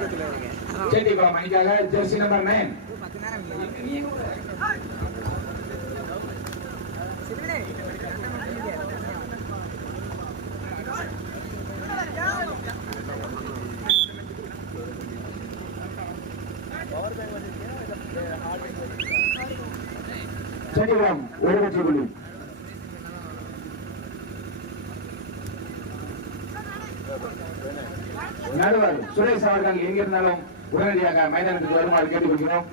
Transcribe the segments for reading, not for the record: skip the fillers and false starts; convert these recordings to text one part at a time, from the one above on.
செட்டிக்குளம் அணிக்காக jersey number 9 Chettikulam ஒரு வெற்றி புள்ளி. நடுவர் சுரேஷ் அவர்கள் எங்கிருந்தாலும் உடனடியாக மைதானத்துக்கு வருமாறு கேட்டுக்கொள்கிறோம்.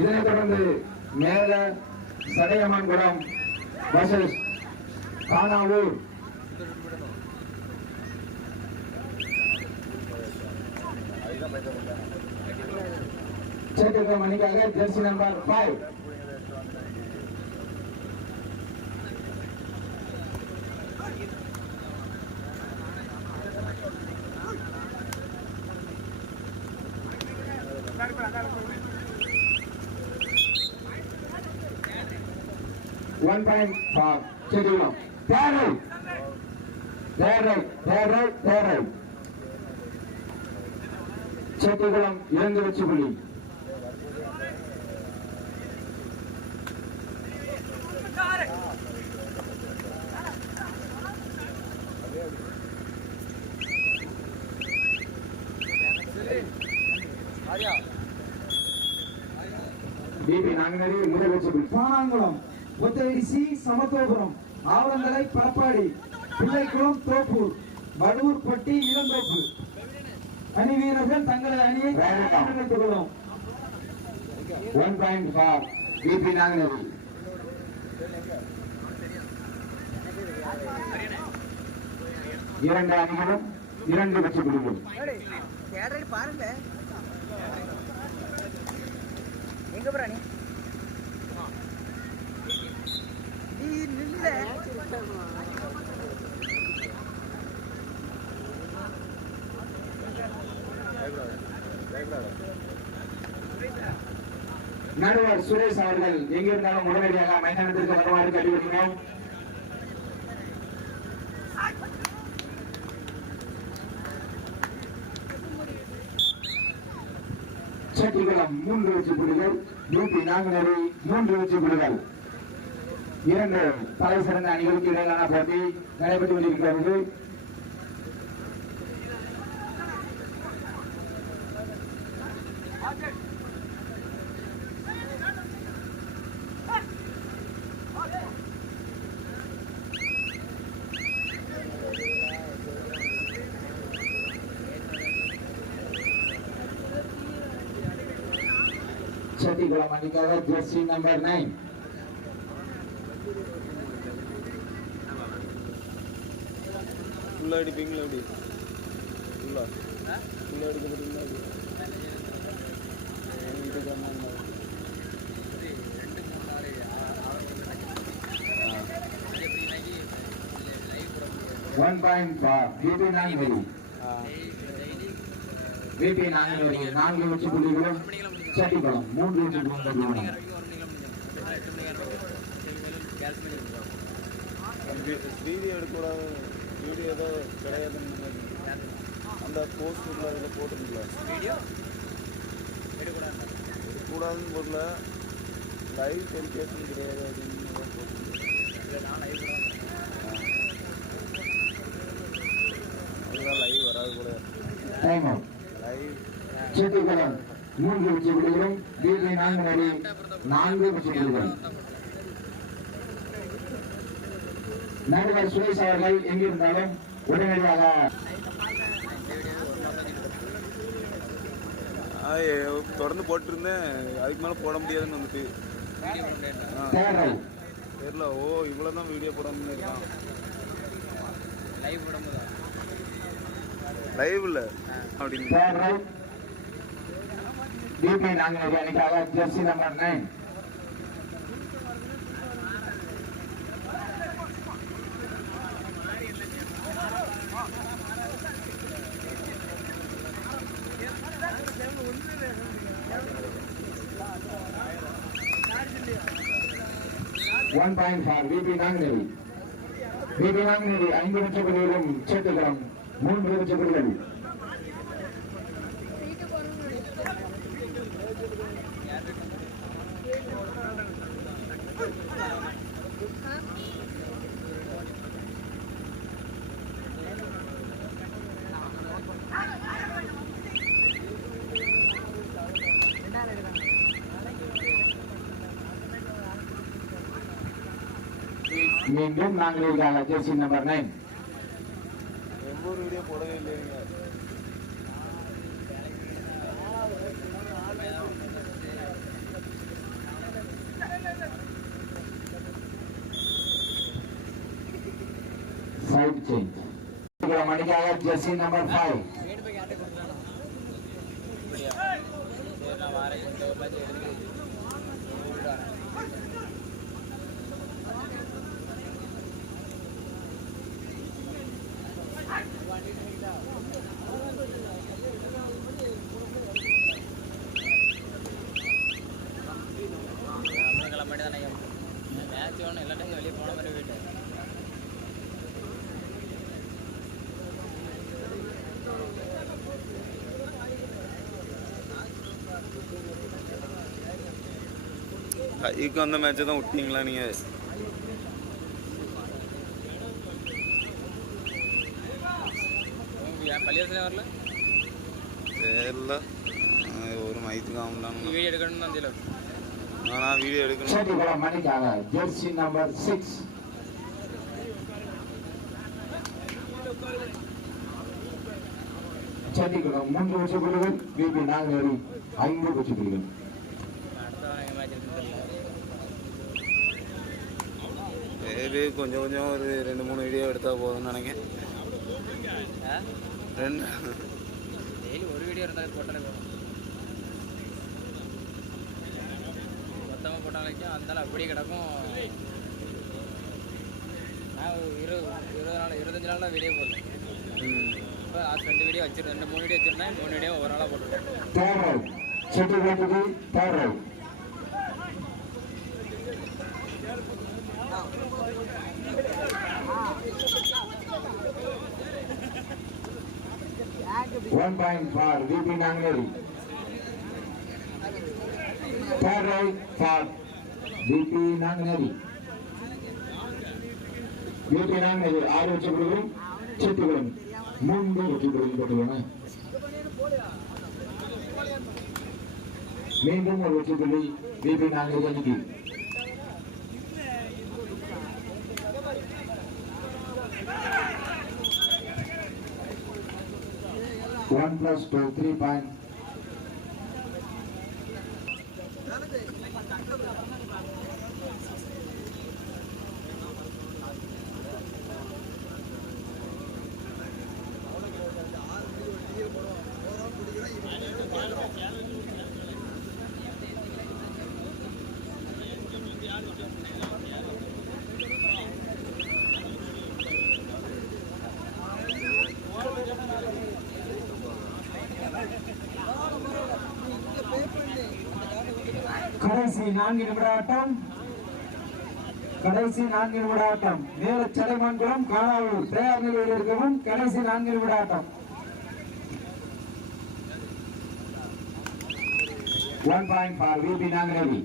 இதனைத் தொடர்ந்து மேல சடையமான்குளம் வர்சஸ் கானாவூர். செட்டிக்குளம் அணிக்காக jersey number 5 1 point for Chedilam. There right. Chedilam 2 வெற்றி புள்ளி. டிபி நாங்கநேரி முதல் வெற்றி புள்ளி. பானாங்குளம் ஒத்தையடிசி சமத்துவபுரம் ஆவலந்தலை பரப்பாடி பிள்ளைக்குளம் தோப்பூர் வடூர்பட்டி இளந்தோப்பு அணி வீரர்கள் தங்களை அணியை நினைத்துக் கொள்ளும். 1 point for டிபி நாங்கநேரி. இரண்டு அணிகளும் 2 வெற்றி புள்ளிகள். பாருங்க எங்க பிராணி நடுவர் சுரேஷ் அவர்கள் எங்கிருந்தாலும் உடனடியாக மைதானத்திற்கு வருமாறு கேட்டுக்கொள்கிறோம். செட்டிக்குளம் 3 வெற்றி புள்ளிகள். யூபி நாங்குநேரி 3 வெற்றி புள்ளிகள். 2 தலை சிறந்த அணிகளுக்கு இடையிலான போட்டி நடைபெற்று கொண்டிருக்கிறது. செட்டிக்குளம் அணிக்காக ஜெர்சி நம்பர் 9 ஃபுல்லா அடிப்பீங்களா? அப்படி ஃபுல்லா அடிக்க போறீங்களா? One point for VP Nanguneri. VP Nanguneri 4 வெற்றி புள்ளிகளும் செட்டிக்குளம் 3 வெற்றி புள்ளிகளும். வீடியோ எடுக்கூடாது, வீடியோ ஏதோ கிடையாதுன்னு அந்த போஸ்டர்ல அதில் போட்டுருங்களா? வீடியோ எடுக்கூடாதுன்னு போடல, லைவ் டெலிகேஷன் கிடையாது அப்படின்னு போட்டுருங்க. அதுதான் லைவ் வராது கூட. லைவ் செட்டிக்குளம் 3 வெற்றி புள்ளிகளும் வீதி நாங்குநேரி 4 வெற்றி புள்ளிகளும். நடுவர் சுரேஷ் அவர்கள் எங்கிருந்தாலும் உடனடியாக தொடர்ந்து போட்டிருந்தேன், அதுக்கு மேலே போட முடியாதுன்னு வந்துட்டு தெரியல. ஓ இவ்வளோ தான் வீடியோ போடாமல் இருக்கான். லைவ் இல்லை அப்படின்னு. டிபி நாங்குநேரி அணிக்காக jersey number 9 1 point for VP Nanguneri. PP Nanguneri 5 வெற்றி புள்ளிகளும் சேட்டுகளம் 3 வெற்றி புள்ளிகள். மீண்டும் நாங்குநேரிக்காக ஜெர்சி நம்பர் 9 வீடியோ போடவே இல்லைங்க. Side change. மணிக்காக ஜெர்சி நம்பர் 5 வெளியே போன மாதிரி வீட்டு கைக்கு வந்த மேட்சை தான் விட்டீங்களா நீங்க? பள்ளியாசல வரல தெரியல, ஒரு மைத்துக்கு ஆகலாம். வீடியோ எடுக்கணும்னு தான் தெரியல. நான் வீடியோ எடுக்கணும். சேட்டுகளம் மணிக்காக ஜெர்சி நம்பர் 6 சேட்டுகளம் 3 வெற்றி புள்ளிகள். பிபி நாங்குநேரி 5 வெற்றி புள்ளிகள். சரி, கொஞ்சம் கொஞ்சம் ஒரு 2-3 வீடியோ எடுத்தா போதும்னு நினைக்கிறேன். டெய்லி ஒரு வீடியோ இருந்தாலும் போட்டாலே போதும். மொத்தமாக போட்டாலும் அந்தாலும் அப்படியே கிடக்கும். நான் 25 நாள் தான் வீடியோ போடுறேன். இப்போ லாஸ்ட் 2 வீடியோ வச்சிருந்தேன், 3 வீடியோ வச்சிருந்தேன். 3 வீடியோ ஒரு நாளாக போட்டுருக்கேன். சேட்டுகளத்துக்கு third 1 point for VP Nangneri. Third right for VP Nangneri. VP Nangneri 6 வெற்றி புள்ளிகளும் சேட்டுகளும் 3 வெற்றி புள்ளிகள் பெற்றுள்ளன. மீண்டும் ஒரு வெற்றி புள்ளி VP Nangneri அணிக்கு. One plus 2, 3 point. கடைசி 4 நிமிட ஆட்டம். கடைசி 4 நிமிட ஆட்டம். மேல சடைமான்குளம் காணாவூர் தயார் நிலையில் இருக்கவும். கடைசி 4 நிமிட ஆட்டம். 1 point for VP Nangneri.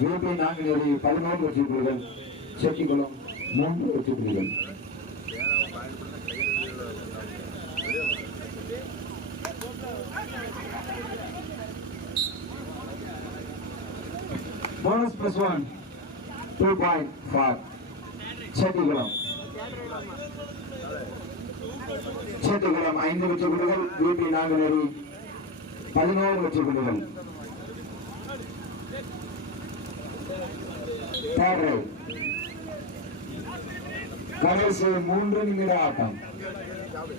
VP Nangneri 11 வெற்றி புள்ளிகள். சேட்டுகளம் 3 வெற்றி புள்ளிகள். Bonus plus 1, 2 point for சேட்டுகளம். சேட்டுகளம் 5 வெற்றி புள்ளிகள். VP Nangneri 11 வெற்றி புள்ளிகள். கடைசி 3 நிமிட ஆட்டம்.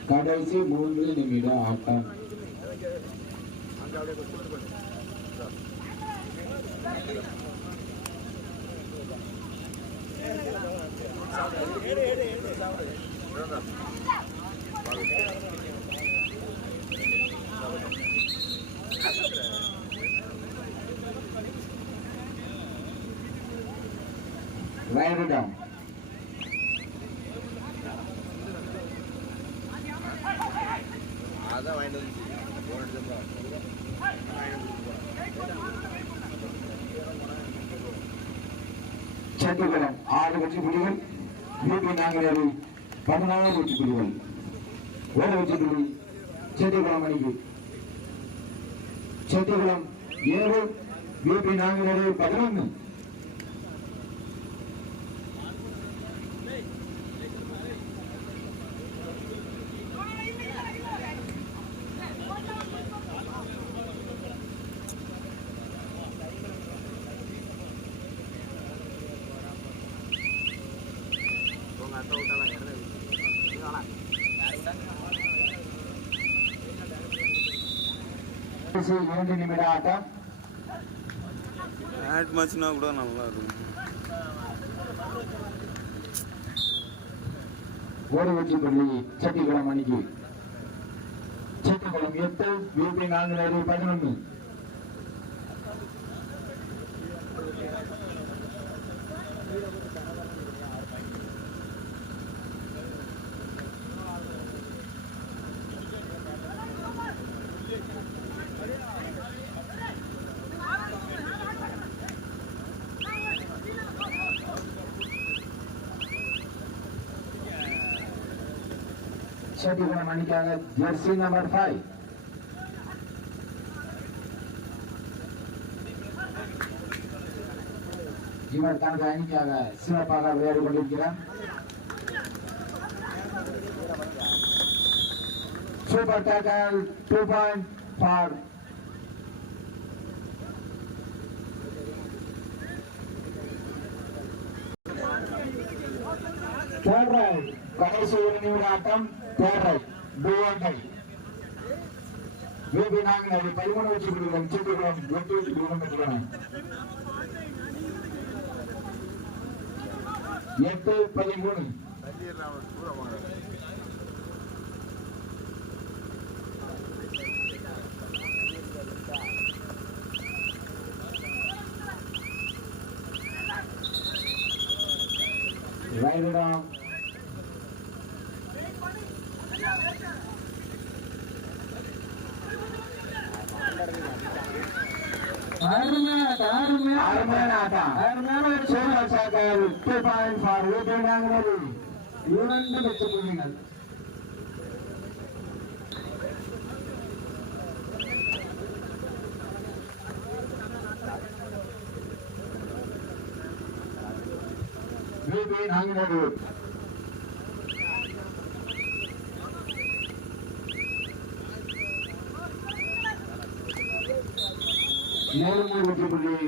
கடைசி 3 நிமிட ஆட்டம். Ryan அதான் வாங்கிட்டு வந்து செட்டிக்குளம் 6 வெற்றி புள்ளிகள், பிபி நாங்குநேரி 14 வெற்றி புள்ளிகள். ஒரு வெற்றி புள்ளி செட்டிக்குளம் அணிக்கு. செட்டிக்குளம் 7, பிபி நாங்குநேரி 11. கடைசி 2 நிமிட ஆட்டம். ஆட் மேட்ச்னா கூட நல்லா இருக்கும். ஒரு வெற்றி புள்ளி செட்டிக்குளம் அணிக்கு. செட்டிக்குளம் 8, பிபி நாங்குநேரி 11. செட்டிக்குளம் அணிக்காக ஜெர்சி நம்பர் 5. இவர் தனது அணிக்காக சிறப்பாக விளையாடி கொண்டிருக்கிறார். Super tackle 2 point for third raid. கடைசி 1 நிமிட ஆட்டம். Third raid do and die. பிபி நாங்குநேரி 13 வெற்றி புள்ளிகளும் செட்டிக்குளம் 8 வெற்றி புள்ளிகளும் பெற்றுள்ளனர். 8-13. Right it on. அருமையான ஆட்டம். சூப்பர் டேக்கல் 2 பாயிண்ட் ஃபார் பிபி நாங்குநேரி. 2 வெற்றி புள்ளிகள். பிபி நாங்குநேரி. மேலும் ஒரு வெற்றி புள்ளி